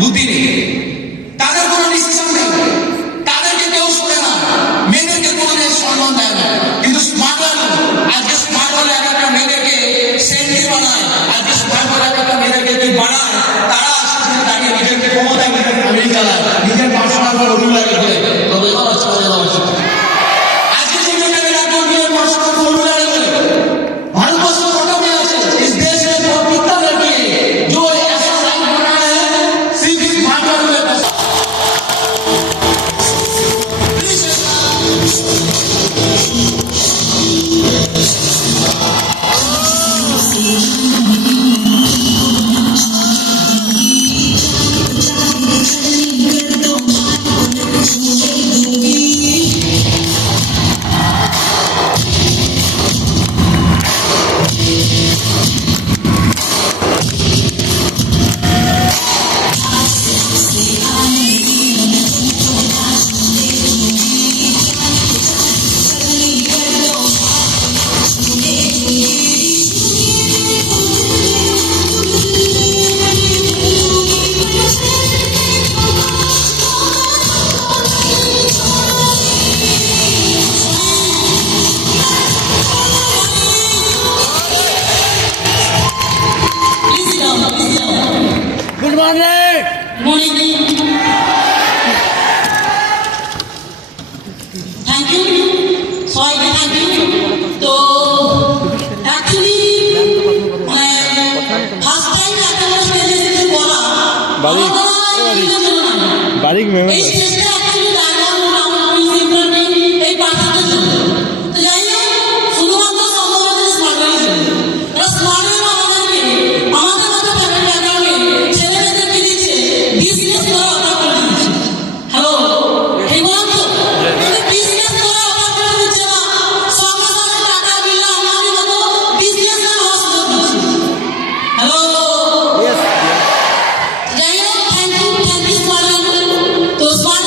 বুদ্ধি নেই, তাদের কোনো ডিসিশন নেই, তাদেরকে কেউ শোনে না, মেয়েদেরকে কোনো সম্মান দেয় না। কিন্তু স্মার্ট ওয়ার্ল্ড, আজকে স্মার্ট ওয়ার্ল্ড এক একটা মেয়েদেরকে সেন্টি বানায়, আজকে স্মার্ট ওয়ার্ল্ড এক একটা মেয়েদেরকে তুই বানায়, তারা আসলে দাঁড়িয়ে নিজেকে ক্ষমতায় নিজের ফ্যামিলি চালায়, নিজের পার্সোনাল অভিযোগ লাগে বলে তবে চলে যাওয়া উচিত। আজকে যে মেয়েটাকে রাখবো নিজের পার্সোনাল অভিযোগ লাগে বলে ভারতবর্ষ फोटो में इस देश में बहुत कितना लड़की है जो ऐसा लाइफ बना है सिर्फ स्मार्ट वर्ल्ड में बस। Thank you, sorry thank you. तो एक्चुअली मैं फर्स्ट टाइम একটা স্টেজে এসে বলা বারিক মেম এই স্টেজটা অ্যাকচুয়ালি ডায়মন্ড রাউন্ড সিম্পলি এই পার্টির জন্য। তো যাই হোক, শুধুমাত্র সম্ভবত স্মার্টের জন্য স্মার্টের আমাদেরকে আমাদের মতো ফ্যামিলি ব্যাকগ্রাউন্ডে ছেলে মেয়েদেরকে দিচ্ছে বিজনেস করা অর্ডার করে দিচ্ছে। হ্যালো, এই বলুন তো বিজনেস করা অর্ডার করে দিচ্ছে না, সঙ্গে সঙ্গে টাকা বিল্লা আমাদের মতো বিজনেস হওয়া সুযোগ দিচ্ছে। হ্যালো, যাই হোক, থ্যাংক ইউ স্মার্ট। তো স্মার্ট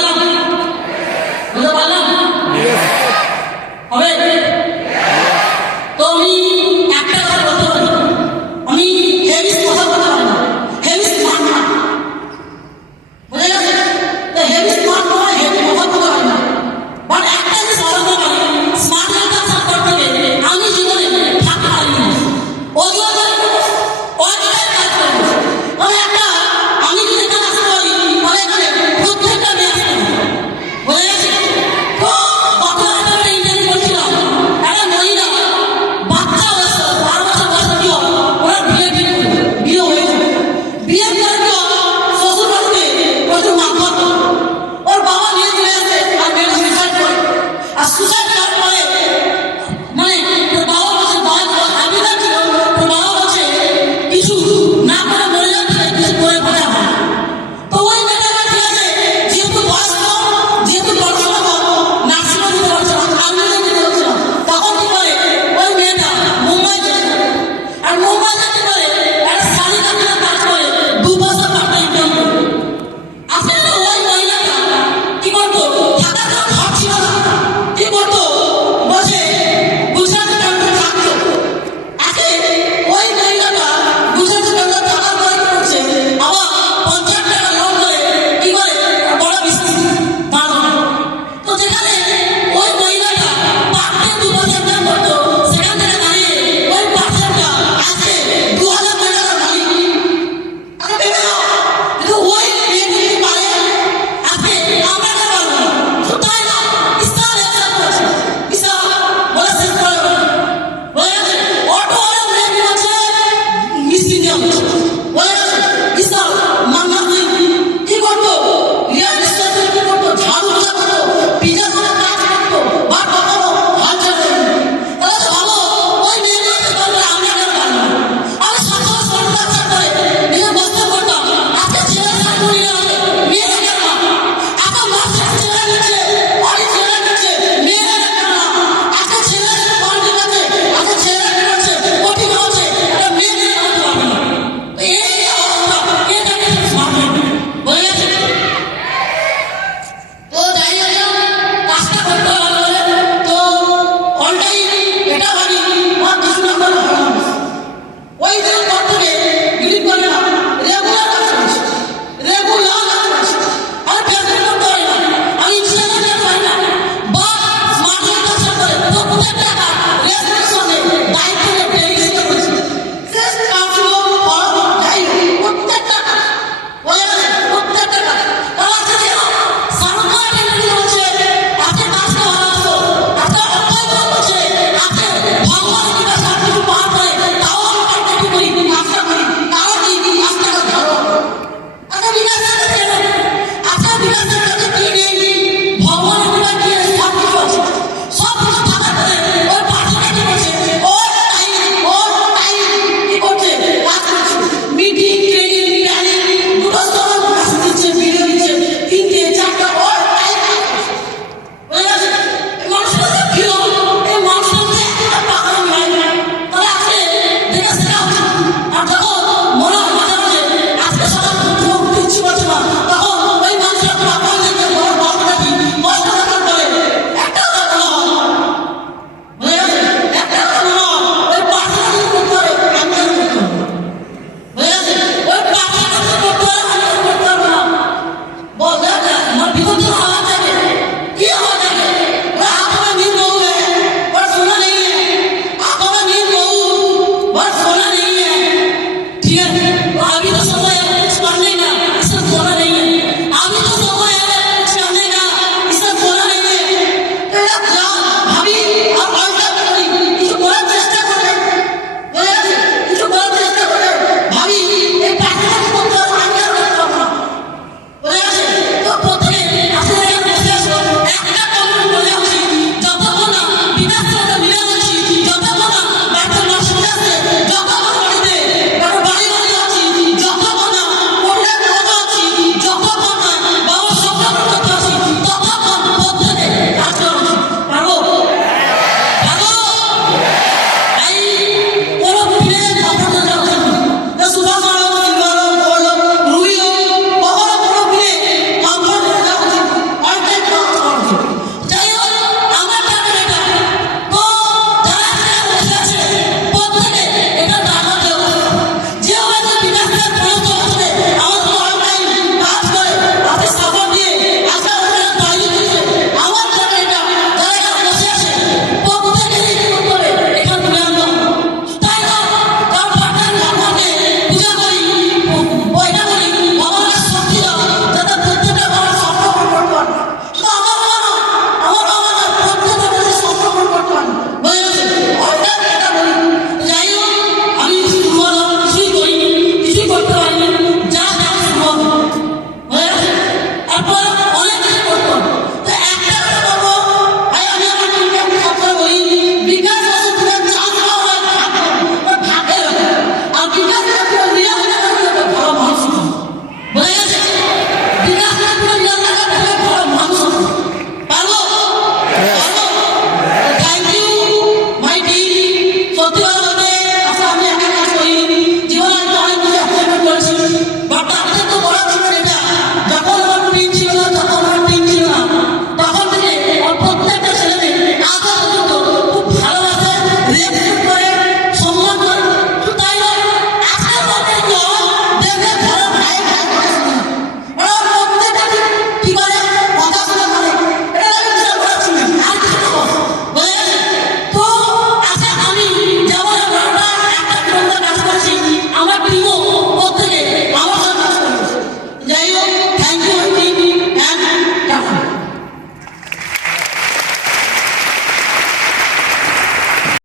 পারলাম? বুঝতে পারলাম? হবে